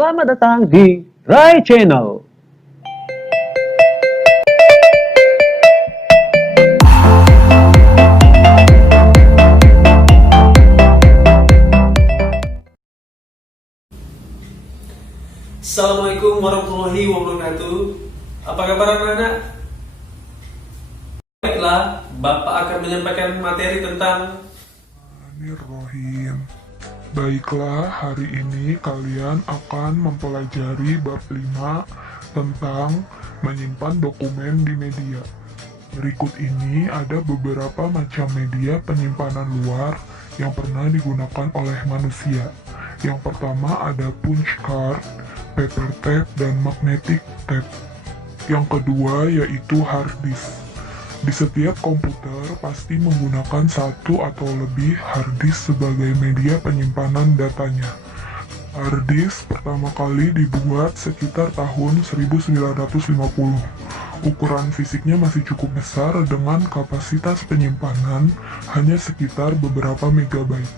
Selamat datang di Rai Channel. Assalamualaikum warahmatullahi wabarakatuh. Apa kabar anak-anak? Baiklah, Bapak akan menyampaikan materi tentang Bismillahirrahmanirrahim. Baiklah, hari ini kalian akan mempelajari bab 5 tentang menyimpan dokumen di media. Berikut ini ada beberapa macam media penyimpanan luar yang pernah digunakan oleh manusia. Yang pertama ada punch card, paper tape, dan magnetic tape. Yang kedua yaitu hard disk. Di setiap komputer pasti menggunakan satu atau lebih hard disk sebagai media penyimpanan datanya. Hard disk pertama kali dibuat sekitar tahun 1950. Ukuran fisiknya masih cukup besar dengan kapasitas penyimpanan hanya sekitar beberapa megabyte.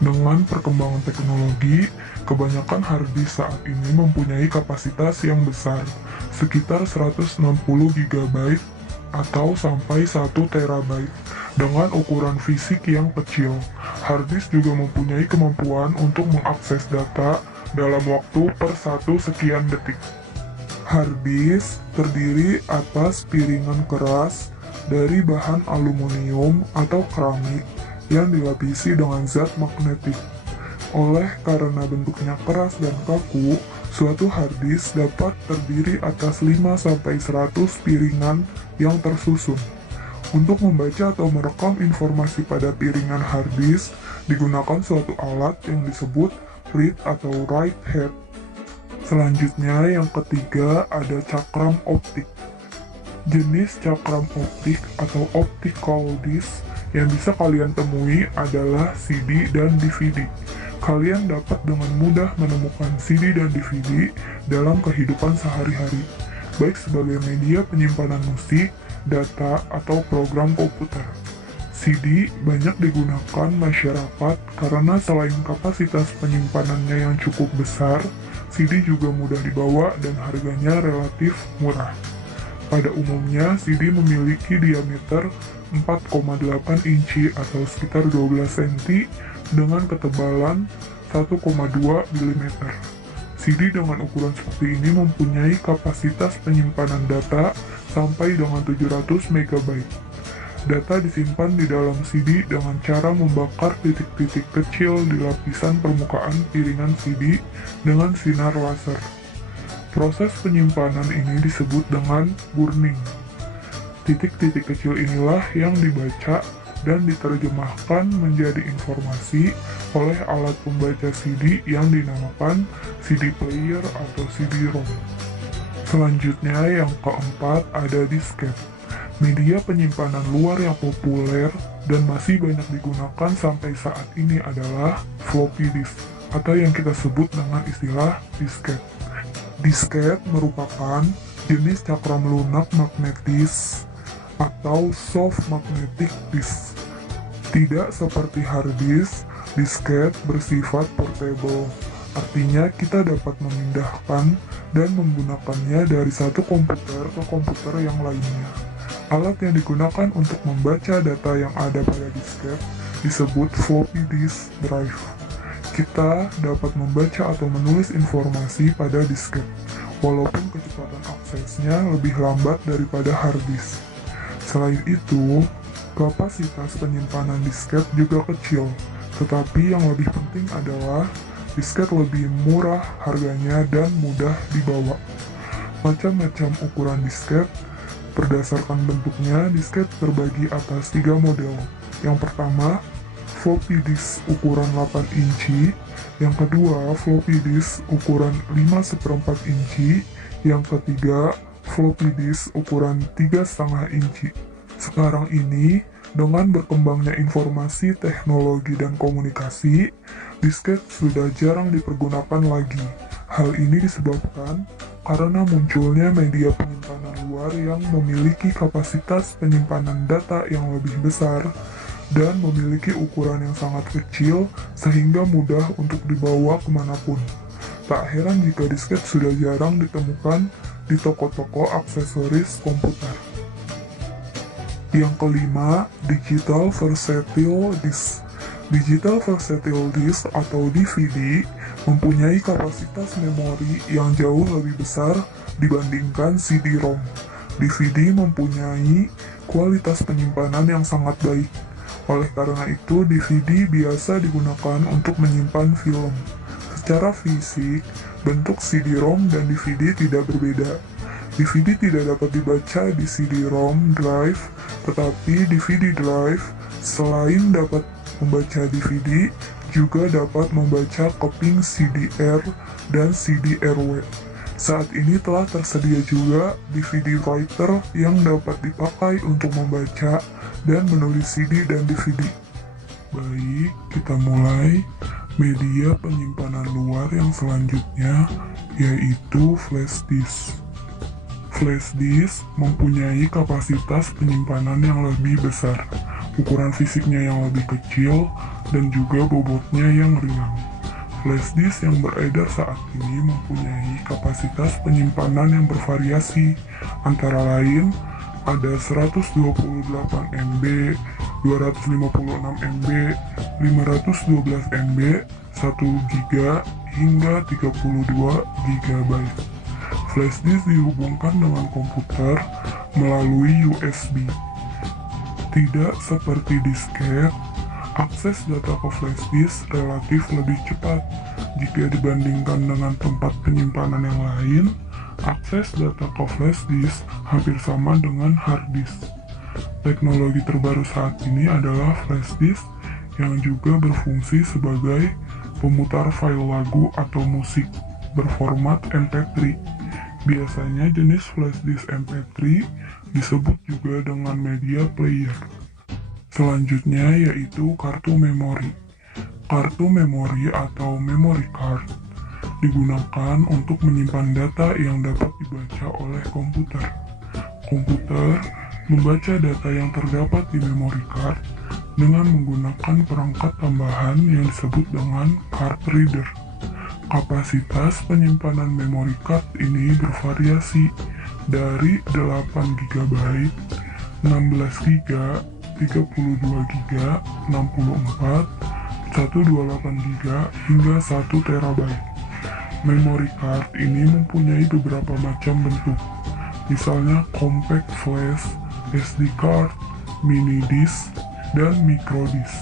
Dengan perkembangan teknologi, kebanyakan hard disk saat ini mempunyai kapasitas yang besar, sekitar 160 GB atau sampai 1 terabyte dengan ukuran fisik yang kecil. Hard disk juga mempunyai kemampuan untuk mengakses data dalam waktu per 1 sekian detik. Hard disk terdiri atas piringan keras dari bahan aluminium atau keramik yang dilapisi dengan zat magnetik. Oleh karena bentuknya keras dan kaku, suatu hard disk dapat terdiri atas 5-100 piringan yang tersusun. Untuk membaca atau merekam informasi pada piringan hard disk, digunakan suatu alat yang disebut read atau write head. Selanjutnya, yang ketiga ada cakram optik. Jenis cakram optik atau optical disk yang bisa kalian temui adalah CD dan DVD. Kalian dapat dengan mudah menemukan CD dan DVD dalam kehidupan sehari-hari, baik sebagai media penyimpanan musik, data, atau program komputer. CD banyak digunakan masyarakat karena selain kapasitas penyimpanannya yang cukup besar, CD juga mudah dibawa dan harganya relatif murah. Pada umumnya, CD memiliki diameter 4,8 inci atau sekitar 12 cm dengan ketebalan 1,2 mm. CD dengan ukuran seperti ini mempunyai kapasitas penyimpanan data sampai dengan 700 MB. Data disimpan di dalam CD dengan cara membakar titik-titik kecil di lapisan permukaan piringan CD dengan sinar laser. Proses penyimpanan ini disebut dengan burning. Titik-titik kecil inilah yang dibaca dan diterjemahkan menjadi informasi oleh alat pembaca CD yang dinamakan CD player atau CD-ROM. Selanjutnya yang keempat ada disket. Media penyimpanan luar yang populer dan masih banyak digunakan sampai saat ini adalah floppy disk atau yang kita sebut dengan istilah disket. Disket merupakan jenis cakram lunak magnetis atau soft magnetic disk. Tidak seperti hard disk, disket bersifat portable. Artinya kita dapat memindahkan dan menggunakannya dari satu komputer ke komputer yang lainnya. Alat yang digunakan untuk membaca data yang ada pada disket disebut floppy disk drive. Kita dapat membaca atau menulis informasi pada disket, walaupun kecepatan aksesnya lebih lambat daripada hard disk. Selain itu, kapasitas penyimpanan disket juga kecil, tetapi yang lebih penting adalah disket lebih murah harganya dan mudah dibawa. Macam-macam ukuran disket. Berdasarkan bentuknya, disket terbagi atas 3 model. Yang pertama, floppy disk ukuran 8 inci. Yang kedua, floppy disk ukuran 5/4 inci. Yang ketiga, floppy disk ukuran 3,5 inci. Sekarang ini, dengan berkembangnya informasi, teknologi, dan komunikasi, disket sudah jarang dipergunakan lagi. Hal ini disebabkan karena munculnya media penyimpanan luar yang memiliki kapasitas penyimpanan data yang lebih besar dan memiliki ukuran yang sangat kecil sehingga mudah untuk dibawa kemanapun. Tak heran jika disket sudah jarang ditemukan di toko-toko aksesoris komputer. Yang kelima, Digital Versatile Disc. Digital Versatile Disc atau DVD mempunyai kapasitas memori yang jauh lebih besar dibandingkan CD-ROM. DVD mempunyai kualitas penyimpanan yang sangat baik. Oleh karena itu, DVD biasa digunakan untuk menyimpan film. Secara fisik, bentuk CD-ROM dan DVD tidak berbeda. DVD tidak dapat dibaca di CD-ROM drive, tetapi DVD drive selain dapat membaca DVD, juga dapat membaca keping CD-R dan CD-RW. Saat ini telah tersedia juga DVD writer yang dapat dipakai untuk membaca dan menulis CD dan DVD. Baik, kita mulai. Media penyimpanan luar yang selanjutnya yaitu flash disk. Flash disk mempunyai kapasitas penyimpanan yang lebih besar, ukuran fisiknya yang lebih kecil, dan juga bobotnya yang ringan. Flash disk yang beredar saat ini mempunyai kapasitas penyimpanan yang bervariasi, antara lain ada 128 MB, 256 MB, 512 MB, 1 GB, hingga 32 GB. Flash disk dihubungkan dengan komputer melalui USB. Tidak seperti disket, akses data ke flash disk relatif lebih cepat jika dibandingkan dengan tempat penyimpanan yang lain. Akses data ke flash disk hampir sama dengan hard disk. Teknologi terbaru saat ini adalah flash disk yang juga berfungsi sebagai pemutar file lagu atau musik berformat MP3. Biasanya jenis flash disk MP3 disebut juga dengan media player. Selanjutnya yaitu kartu memori. Kartu memori atau memory card digunakan untuk menyimpan data yang dapat dibaca oleh komputer. Komputer membaca data yang terdapat di memory card dengan menggunakan perangkat tambahan yang disebut dengan card reader. Kapasitas penyimpanan memory card ini bervariasi dari 8 GB, 16 GB, 32 GB, 64, 128 GB, hingga 1 TB. Memory card ini mempunyai beberapa macam bentuk, misalnya compact flash, SD card, mini disk, dan micro disk.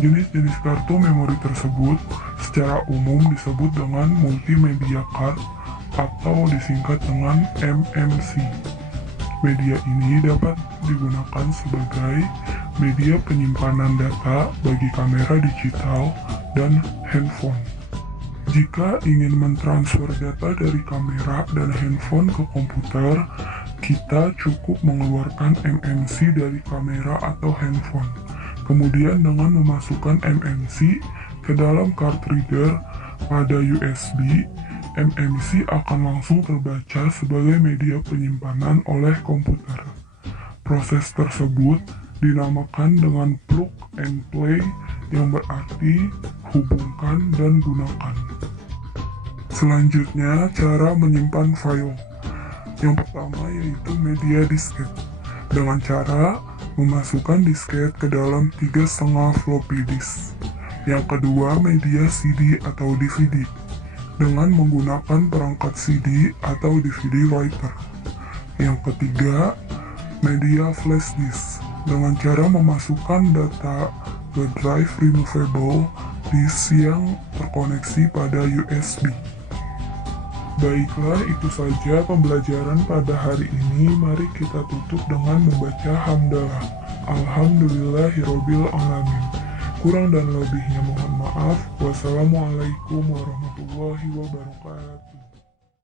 Jenis-jenis kartu memori tersebut secara umum disebut dengan multimedia card atau disingkat dengan MMC. Media ini dapat digunakan sebagai media penyimpanan data bagi kamera digital dan handphone. Jika ingin mentransfer data dari kamera dan handphone ke komputer, kita cukup mengeluarkan MMC dari kamera atau handphone. Kemudian dengan memasukkan MMC ke dalam card reader pada USB, MMC akan langsung terbaca sebagai media penyimpanan oleh komputer. Proses tersebut dinamakan dengan plug and play, yang berarti hubungkan dan gunakan. Selanjutnya, cara menyimpan file. Yang pertama yaitu media disket, dengan cara memasukkan disket ke dalam 3,5 floppy disk. Yang kedua, media CD atau DVD, dengan menggunakan perangkat CD atau DVD writer. Yang ketiga, media flash disk, dengan cara memasukkan data ke drive removable disk yang terkoneksi pada USB. Baiklah, itu saja pembelajaran pada hari ini. Mari kita tutup dengan membaca hamdalah. Alhamdulillahirabbil alamin. Kurang dan lebihnya mohon maaf. Wassalamualaikum warahmatullahi wabarakatuh.